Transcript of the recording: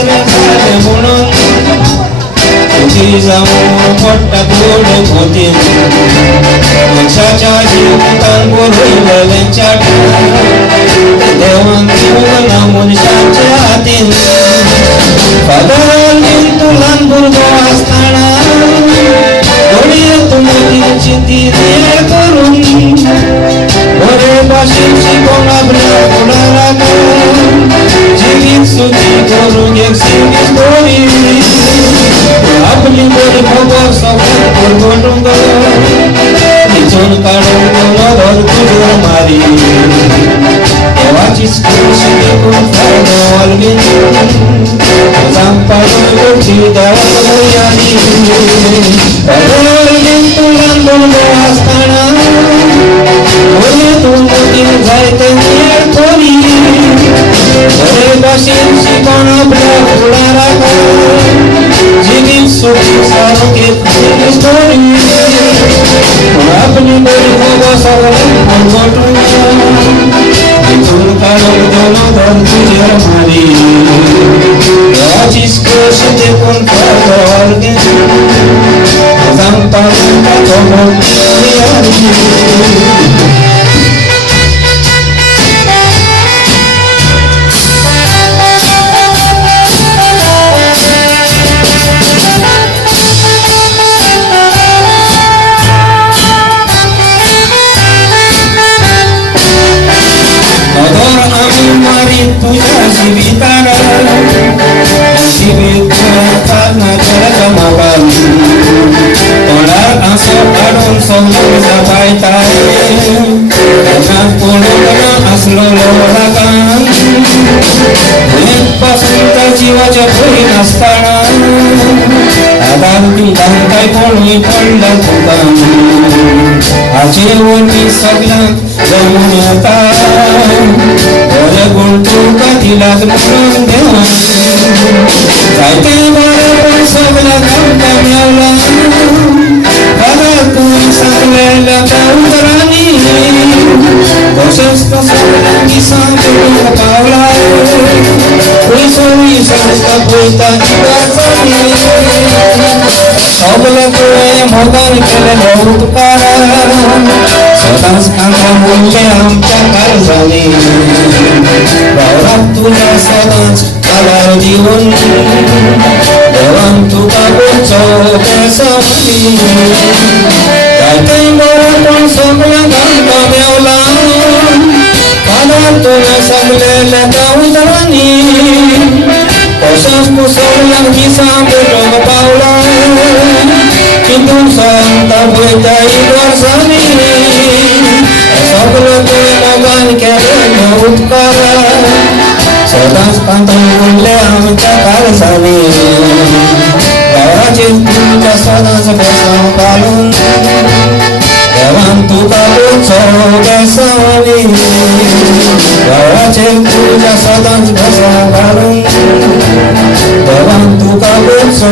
दुसरं झालं म्हणून तुझी जाऊन मोठा गोड होते यक्षाच्या जीवतान बोलवल्यांच्या देवान जीवन मनुष्याच्या हातीन फादरांनी तुला दुर्गो असताना डोळ्यात मोतीची ती देळ करून बरे भाषेची कोणाबऱ्या कोणाला जीवित सुखी करून एक सिंगीच गोरी आपली गोडी भोगो सगळं गोडगोटून निचून काढून कोणावर तुझ्या मारी देवाचीच कृषी देखून फायदा वालवी सांपाडून गोष्टी देवाला यादी पदरलीन तुला बोललो असताना बोलतून मोठी जायते नेळ कोरी बरे भाषेची कोणाबऱ्या कोणाला जीवित सुखी सारोग्यत गोडी अपनी गोडी भोगो सगळं गोडगोटून निचून काढून दोनों तुझ्या मारी देवाचीच कृषी देखून फायदा वालवी सांपाडून गोष्टी तुझ्या जीविताला जीवित काढण्याच्या मागाली तोंडात आसं काढून समजून पायताय त्याच्यात कोण असलो लोडागान पासून त्या जीवाच्या भरी नसताना आदान काय कोणी पडलं तुकान आजीवनी सगळ्यांत जमून येता गुण तुका दिलात म्हणून देवा जायते बरं पण सगळं घंटा मिळवला बघा तुम्ही सांगलेल्या उतरानी तसेच सगळ्यांनी सांगून पावला सोयी संस्था बोलता सगळं तुळे मोदन केलेलं उपकार सदाच कांदा बोलले आमच्या काळजाने गावात तुझ्या सदाच आधार देऊन देवान तुका बोलचो बेसवली जायते बरं पण सगळं घंटा मिळवला पाण्यात तुला सगळेल्या गावदारांनी तसंच तू सगळ्यांनी सांगून पावला तिथून सांगता बोलता वर्षांनी सगळं तुला गान केलेलं उपकार सदाच कांदा बोलले आमच्या काळजाने गावाचे तुमच्या सदाच बसव घालून देवान तुका बोलचो बेसवली गावाचे तुझ्या सदाच बसव घालून देवान तुका बोलचो